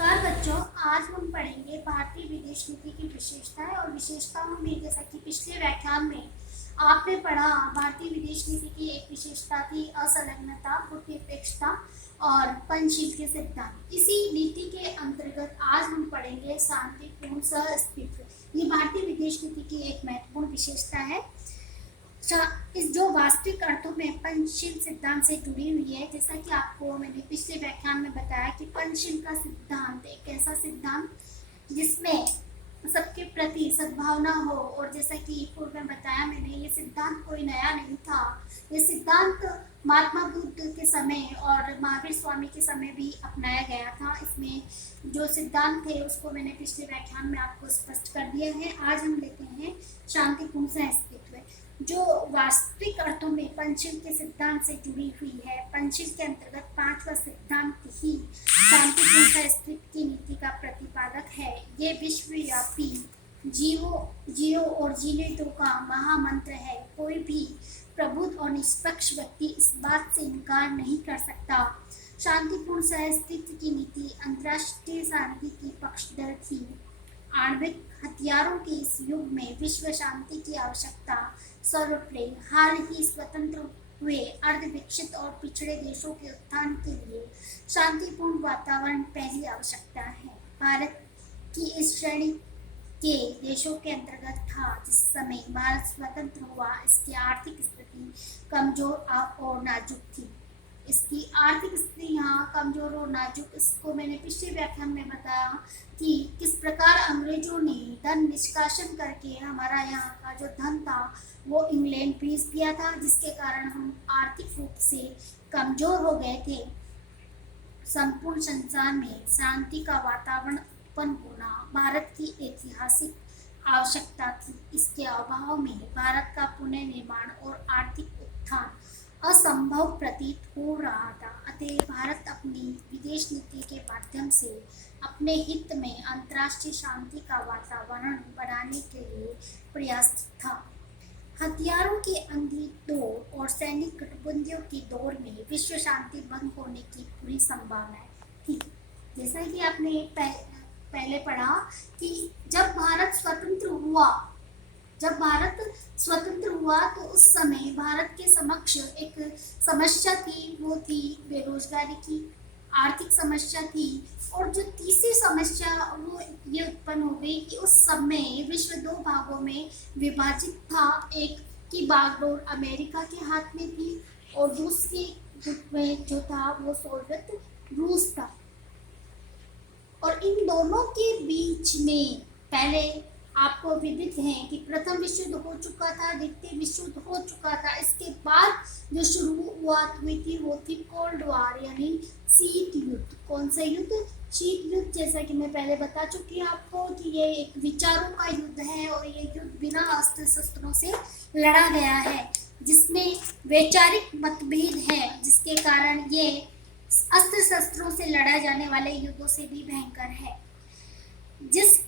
नमस्कार बच्चों, आज हम पढ़ेंगे भारतीय विदेश नीति की विशेषताएं और विशेषताओं में, जैसा कि पिछले व्याख्यान में आपने पढ़ा। भारतीय विदेश नीति की एक विशेषता थी असंलग्नता, गुणनिरपेक्षता और पंचशील के सिद्धांत। इसी नीति के अंतर्गत आज हम पढ़ेंगे शांतिपूर्ण सहअस्तित्व। ये भारतीय विदेश नीति की एक महत्वपूर्ण विशेषता है इस जो वास्तविक अर्थों में पंचशील सिद्धांत से जुड़ी हुई है। जैसा कि आपको मैंने पिछले व्याख्यान में बताया कि पंचशील का सिद्धांत एक ऐसा सिद्धांत जिसमें सबके प्रति सद्भावना हो, और जैसा कि पूर्व में बताया मैंने, ये सिद्धांत कोई नया नहीं था। ये सिद्धांत महात्मा बुद्ध के समय और महावीर स्वामी के समय भी अपनाया गया था। इसमें जो सिद्धांत थे उसको मैंने पिछले व्याख्यान में आपको स्पष्ट कर दिया है। आज हम लेते हैं शांतिपूर्ण सहअस्तित्व, जो वास्तविक अर्थों में पंचशील के सिद्धांत से जुड़ी हुई है। पंचशील के अंतर्गत पांचवा सिद्धांत ही शांतिपूर्ण सहअस्तित्व की नीति का प्रतिपादक है। ये विश्वव्यापी जियो और जीने दो का महामंत्र है। कोई भी प्रबुद्ध और निष्पक्ष व्यक्ति इस बात से इनकार नहीं कर सकता। शांतिपूर्ण सहअस्तित्व की नीति अंतर्राष्ट्रीय शांति की पक्षधर थी। आणविक हथियारों के इस युग में विश्व शांति की आवश्यकता सर्वप्रिय। हाल ही स्वतंत्र हुए अर्धविकसित और पिछड़े देशों के उत्थान के लिए शांतिपूर्ण वातावरण पहली आवश्यकता है। भारत की इस श्रेणी के देशों के अंतर्गत था। जिस समय भारत स्वतंत्र हुआ, इसकी आर्थिक स्थिति कमजोर और नाजुक थी। इसकी आर्थिक स्थिति यहाँ कमजोर और नाजुक, इसको मैंने पिछले व्याख्यान में बताया कि किस प्रकार अंग्रेजों ने धन निष्कासन करके हमारा यहाँ का जो धन था वो इंग्लैंड भेज दिया था, जिसके कारण हम आर्थिक रूप से कमजोर हो गए थे। संपूर्ण संसार में शांति का वातावरण उत्पन्न होना भारत की ऐतिहासिक आवश्यकता थी। इसके अभाव में भारत का पुनर्निर्माण और आर्थिक उत्थान असंभव प्रतीत हो रहा था। अतः भारत अपनी विदेश नीति के माध्यम से अपने हित में अंतर्राष्ट्रीय शांति का वातावरण बनाने के लिए प्रयासरत था। हथियारों के अंधी दौर और सैनिक गठबंधनों के दौर में विश्व शांति भंग होने की पूरी संभावना थी। जैसा कि आपने पहले पढ़ा कि जब भारत स्वतंत्र हुआ तो उस समय भारत के समक्ष एक समस्या थी, वो थी बेरोजगारी की, आर्थिक समस्या थी। और जो तीसरी समस्या वो ये उत्पन्न हो गई कि उस समय विश्व दो भागों में विभाजित था। एक की बागडोर अमेरिका के हाथ में थी और दूसरी में जो था वो सोवियत रूस था। और इन दोनों के बीच में पहले आपको विदित है कि प्रथम विश्व युद्ध हो चुका था, द्वितीय विश्व युद्ध हो चुका था। इसके बाद जो शुरुआत हुई थी वो थी कोल्ड वॉर, यानी शीत युद्ध। कौन सा युद्ध? शीत युद्ध। जैसा कि मैं पहले बता चुकी हूँ आपको कि ये एक विचारों का युद्ध है और ये युद्ध बिना अस्त्र शस्त्रों से लड़ा गया है, जिसमें वैचारिक मतभेद है, जिसके कारण ये अस्त्र शस्त्रों से लड़ा जाने वाले युद्धों से भी भयंकर है।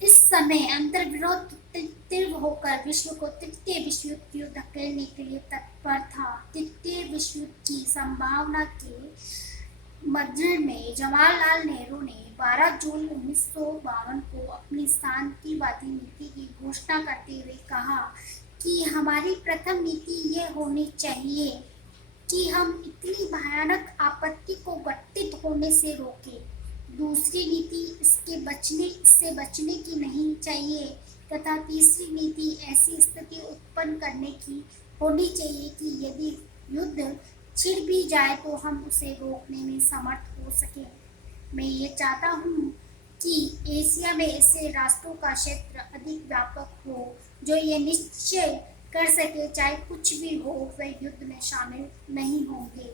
इस समय अंतर्विरोध तीव्र होकर विश्व को तृतीय विश्व युद्ध की ओर धकेलने के लिए तत्पर था। तृतीय विश्व युद्ध की संभावना के मध्य में जवाहरलाल नेहरू ने 12 जून 1952 को अपनी शांतिवादी नीति की घोषणा करते हुए कहा कि हमारी प्रथम नीति ये होनी चाहिए कि हम इतनी भयानक आपत्ति को घटित होने से रोकें। दूसरी नीति इससे बचने की नहीं चाहिए तथा तीसरी नीति ऐसी स्थिति उत्पन्न करने की होनी चाहिए कि यदि युद्ध छिड़ भी जाए तो हम उसे रोकने में समर्थ हो सके। मैं ये चाहता हूँ कि एशिया में ऐसे राष्ट्रों का क्षेत्र अधिक व्यापक हो जो ये निश्चय कर सके चाहे कुछ भी हो वह युद्ध में शामिल नहीं होंगे।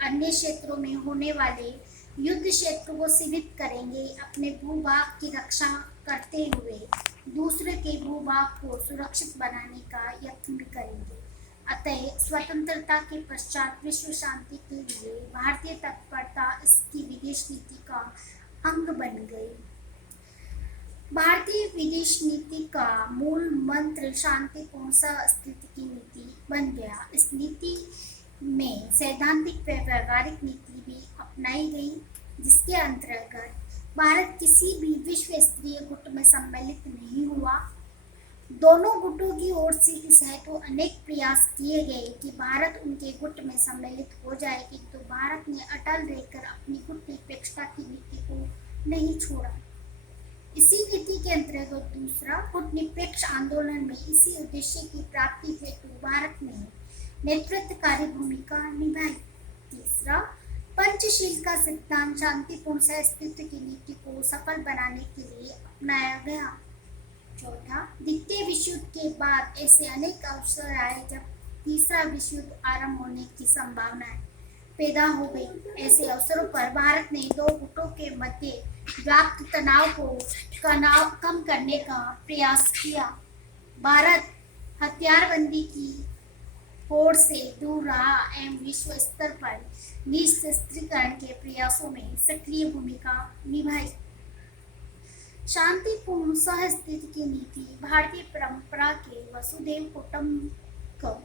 अन्य क्षेत्रों में होने वाले युद्ध क्षेत्र को सीमित करेंगे, अपने भूभाग की रक्षा करते हुए दूसरे के भूभाग को सुरक्षित बनाने का यत्न भी करेंगे। अतः स्वतंत्रता के पश्चात विश्व शांति के लिए भारतीय तत्परता इसकी विदेश नीति का अंग बन गई। भारतीय विदेश नीति का मूल मंत्र शांतिपूर्ण सहअस्तित्व की नीति बन गया। इस नीति में सैद्धांतिक व व्यवहारिक नीति भी अपनाई गई, जिसके अंतर्गत भारत किसी भी विश्व स्तरीय गुट में सम्मिलित नहीं हुआ। दोनों गुटों की ओर से इस हेतु अनेक प्रयास किए गए कि भारत उनके गुट में सम्मिलित हो जाए, किंतु भारत ने अटल रहकर अपनी गुट निरपेक्षता की नीति को नहीं छोड़ा। इसी नीति के अंतर्गत दूसरा गुट निरपेक्ष आंदोलन में इसी उद्देश्य की प्राप्ति हेतु भारत ने नेतृत्वकारी भूमिका निभाई। तीसरा, पंचशील का सिद्धांत शांतिपूर्ण सहअस्तित्व की नीति को सफल बनाने के लिए अपनाया गया। चौथा, द्वितीय विश्व युद्ध के बाद ऐसे अनेक अवसर आए जब तीसरा विश्व युद्ध आरंभ होने की संभावनाएं पैदा हो गई। ऐसे अवसरों पर भारत ने दो गुटों के मध्य व्याप्त तनाव को कम करने का प्रयास किया। भारत हथियारबंदी की होड़ से दूर रहा एवं विश्व स्तर पर निशस्त्रीकरण के प्रयासों में सक्रिय भूमिका निभाई। शांतिपूर्ण सहअस्तित्व की नीति भारतीय परंपरा के वसुधैव कुटुंबकम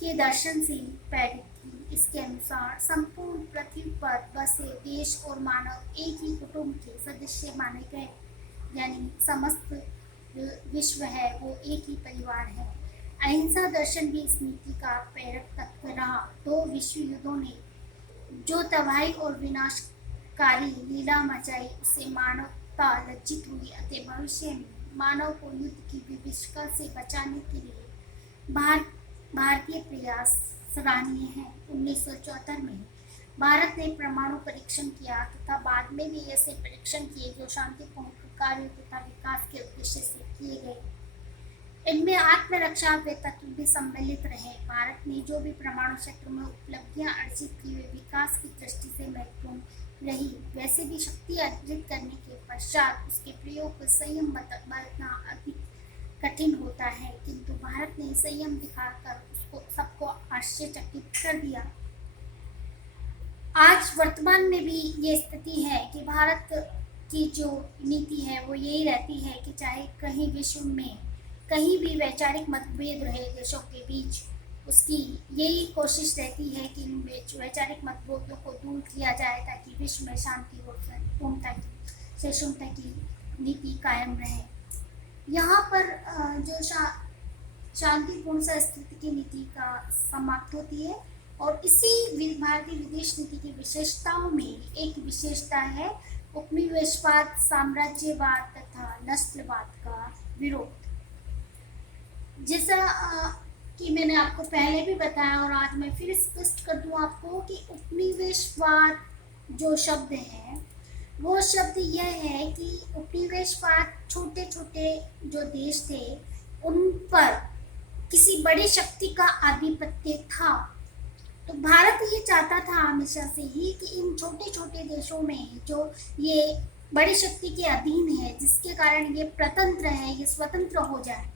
के दर्शन से प्रेरित थी। इसके अनुसार संपूर्ण पृथ्वी पर बसे देश और मानव एक ही कुटुंब के सदस्य माने गए, यानी समस्त विश्व है वो एक ही परिवार है। अहिंसा दर्शन भी इस नीति का प्रेरक तत्व रहा। दो विश्व युद्धों ने जो तबाही और विनाशकारी लीला मचाई उससे मानवता लज्जित हुई, अतः भविष्य में मानव को युद्ध की विभीषिका से बचाने के लिए भारतीय प्रयास सराहनीय है। 1974 में भारत ने परमाणु परीक्षण किया तथा बाद में भी ऐसे परीक्षण किए जो शांतिपूर्ण कार्य तथा विकास के उद्देश्य से किए गए। इनमें आत्मरक्षा वे तत्व भी सम्मिलित रहे। भारत ने जो भी परमाणु क्षेत्र में उपलब्धियां अर्जित की वे विकास की दृष्टि से महत्वपूर्ण रही। वैसे भी शक्ति अर्जित करने के पश्चात उसके प्रयोग को संयम बरतना अधिक कठिन होता है, किंतु भारत ने संयम दिखाकर उसको सबको आश्चर्यचकित कर दिया। आज वर्तमान में भी ये स्थिति है कि भारत की जो नीति है वो यही रहती है कि चाहे कहीं विश्व में कहीं भी वैचारिक मतभेद रहे देशों के बीच, उसकी यही कोशिश रहती है कि इन वैचारिक मतभेदों को दूर किया जाए ताकि विश्व में शांति और सहिष्णुता की नीति कायम रहे। यहाँ पर जो शांतिपूर्ण सहअस्तित्व की नीति का समाप्त होती है और इसी भारतीय विदेश नीति की विशेषताओं में एक विशेषता है उपनिवेशवाद, साम्राज्यवाद तथा नस्लवाद का विरोध। जैसा कि मैंने आपको पहले भी बताया और आज मैं फिर स्पष्ट कर दूं आपको कि उपनिवेशवाद जो शब्द है वो शब्द यह है कि उपनिवेशवाद छोटे छोटे जो देश थे उन पर किसी बड़ी शक्ति का आधिपत्य था। तो भारत ये चाहता था हमेशा से ही कि इन छोटे छोटे देशों में जो ये बड़ी शक्ति के अधीन है, जिसके कारण ये प्रतंत्र है, ये स्वतंत्र हो जाए,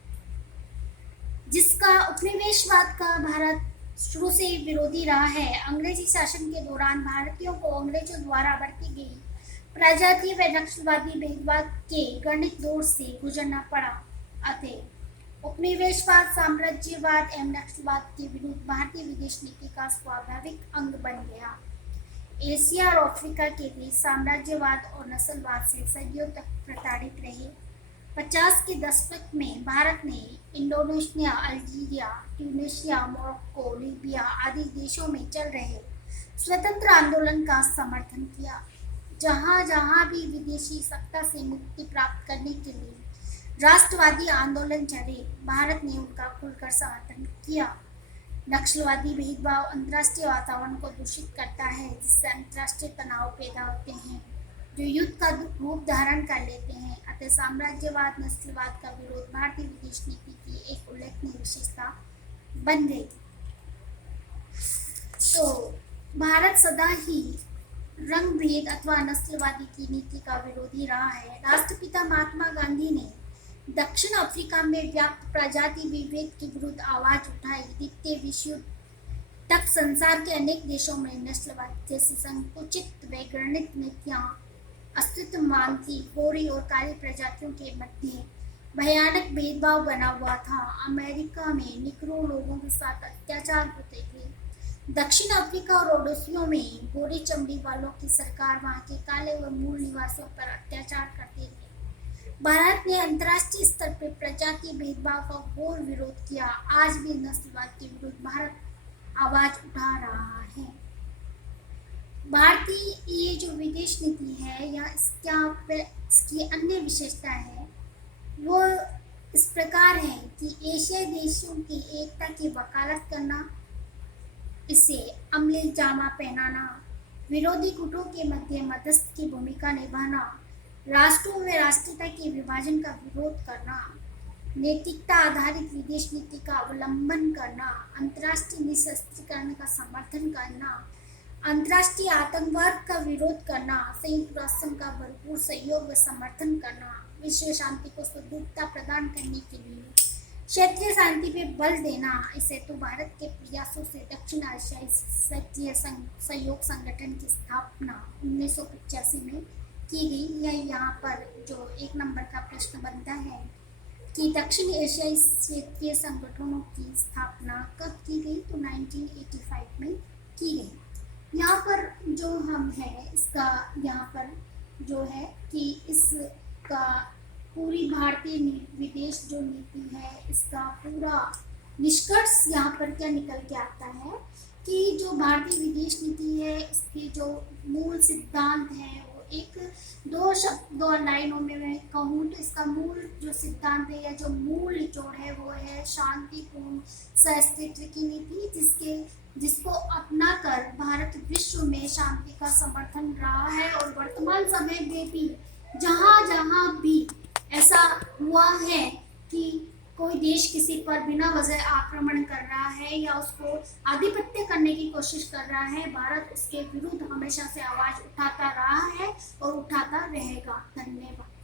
जिसका उपनिवेशवाद का भारत शुरू से ही विरोधी रहा है। अंग्रेजी शासन के दौरान भारतीयों को अंग्रेजों द्वारा बरती गई प्रजातीय व नस्लवादी भेदभाव के गणित दौर से गुजरना पड़ा। अतः उपनिवेशवाद, साम्राज्यवाद एवं नस्लवाद के विरुद्ध भारतीय विदेश नीति का स्वाभाविक अंग बन गया। एशिया और अफ्रीका के देश साम्राज्यवाद और नस्लवाद से सदियों तक प्रताड़ित रहे। 50 के दशक में भारत ने Indonesia, Algeria, Tunisia, Morocco, Libya आदि देशों में चल रहे स्वतंत्र आंदोलन का समर्थन किया। जहाँ जहाँ भी विदेशी सत्ता से मुक्ति प्राप्त करने के लिए राष्ट्रवादी आंदोलन चले, भारत ने उनका खुलकर समर्थन किया। नक्सलवादी भेदभाव अंतर्राष्ट्रीय वातावरण को दूषित करता है, जिससे अंतर्राष्ट्रीय तनाव पैदा होते हैं जो युद्ध का रूप धारण कर लेते हैं। अतः साम्राज्यवाद, नस्लवाद का विरोध भारतीय विदेश नीति की एक उल्लेखनीय विशेषता बन गई। तो भारत सदा ही रंग भेद अथवा नस्लवादी की नीति का विरोधी रहा है। राष्ट्रपिता महात्मा गांधी ने दक्षिण अफ्रीका में व्याप्त प्रजाति विभेद के विरुद्ध आवाज उठाई। द्वितीय विश्व युद्ध तक संसार के अनेक देशों में नस्लवाद जैसी संकुचित व घृणित नीतियां अस्तित्वमान थी। गोरी और काली प्रजातियों के मध्य भयानक भेदभाव बना हुआ था। अमेरिका में निग्रो लोगों के साथ अत्याचार होते थे। दक्षिण अफ्रीका और ओडेसियो में गोरी चमड़ी वालों की सरकार वहां के काले व मूल निवासियों पर अत्याचार करती रही। भारत ने अंतर्राष्ट्रीय स्तर पर प्रजातीय भेदभाव का घोर विरोध किया। आज भी नस्लवाद के विरुद्ध भारत आवाज उठा रहा है। भारतीय ये जो विदेश नीति है या इसकी अन्य विशेषता है वो इस प्रकार है कि एशियाई देशों की एकता की वकालत करना, इसे अमली जामा पहनाना, विरोधी गुटों के मध्य मध्यस्थ की भूमिका निभाना, राष्ट्रों में राष्ट्रीयता के विभाजन का विरोध करना, नैतिकता आधारित विदेश नीति का अवलंबन करना, अंतर्राष्ट्रीय निशस्त्रीकरण का समर्थन करना, अंतर्राष्ट्रीय आतंकवाद का विरोध करना, संयुक्त राष्ट्र का भरपूर सहयोग व समर्थन करना, विश्व शांति को सुदृढ़ता प्रदान करने के लिए क्षेत्रीय शांति पे बल देना, इसे तो भारत के प्रयासों से दक्षिण एशियाई क्षेत्रीय सहयोग संगठन की स्थापना 1985 में की गई। यह यहाँ पर जो एक नंबर का प्रश्न बनता है कि दक्षिण एशियाई क्षेत्रीय संगठनों की स्थापना कब की गई, तो 1985 में की गई। यहाँ पर जो हम है इसका यहाँ पर जो है कि इसका पूरी भारतीय विदेश जो नीति है इसका पूरा निष्कर्ष यहाँ पर क्या निकल के आता है कि जो भारतीय विदेश नीति है इसके जो मूल सिद्धांत है वो एक दो लाइनों में मैं कहूँ तो इसका मूल जो सिद्धांत है या जो मूल निचोड़ है वो है शांतिपूर्ण सहअस्तित्व की नीति, जिसको अपना कर भारत विश्व में शांति का समर्थन रहा है। और वर्तमान समय में भी जहाँ जहाँ भी ऐसा हुआ है कि कोई देश किसी पर बिना वजह आक्रमण कर रहा है या उसको आधिपत्य करने की कोशिश कर रहा है, भारत उसके विरुद्ध हमेशा से आवाज उठाता रहा है और उठाता रहेगा। धन्यवाद।